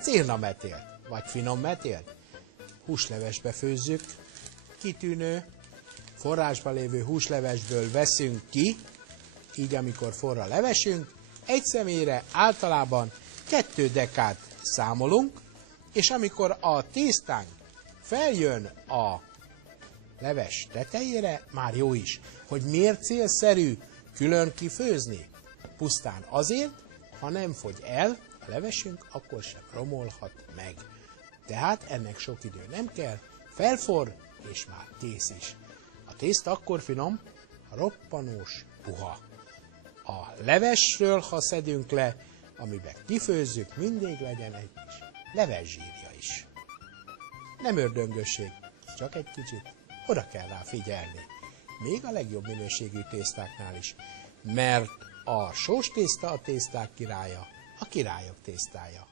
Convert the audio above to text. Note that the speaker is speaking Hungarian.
Cérnametélt, vagy finom metélt húslevesbe főzzük, kitűnő, forrásban lévő húslevesből veszünk ki, így amikor forra a levesünk, egy személyre általában 2 dekát számolunk, és amikor a tésztánk feljön a leves tetejére, már jó is. Hogy miért célszerű külön kifőzni? Pusztán azért, ha nem fogy el a levesünk, akkor sem romolhat meg. Tehát ennek sok idő nem kell, felforr, és már kész is. A tészta akkor finom, ha roppanós, puha. A levesről, ha szedünk le, amiben kifőzzük, mindig legyen egy kis leveszsírja is. Nem ördöngösség, csak egy kicsit oda kell rá figyelni. Még a legjobb minőségű tésztáknál is, mert a sós tészta a tészták királya, a királyok tésztája.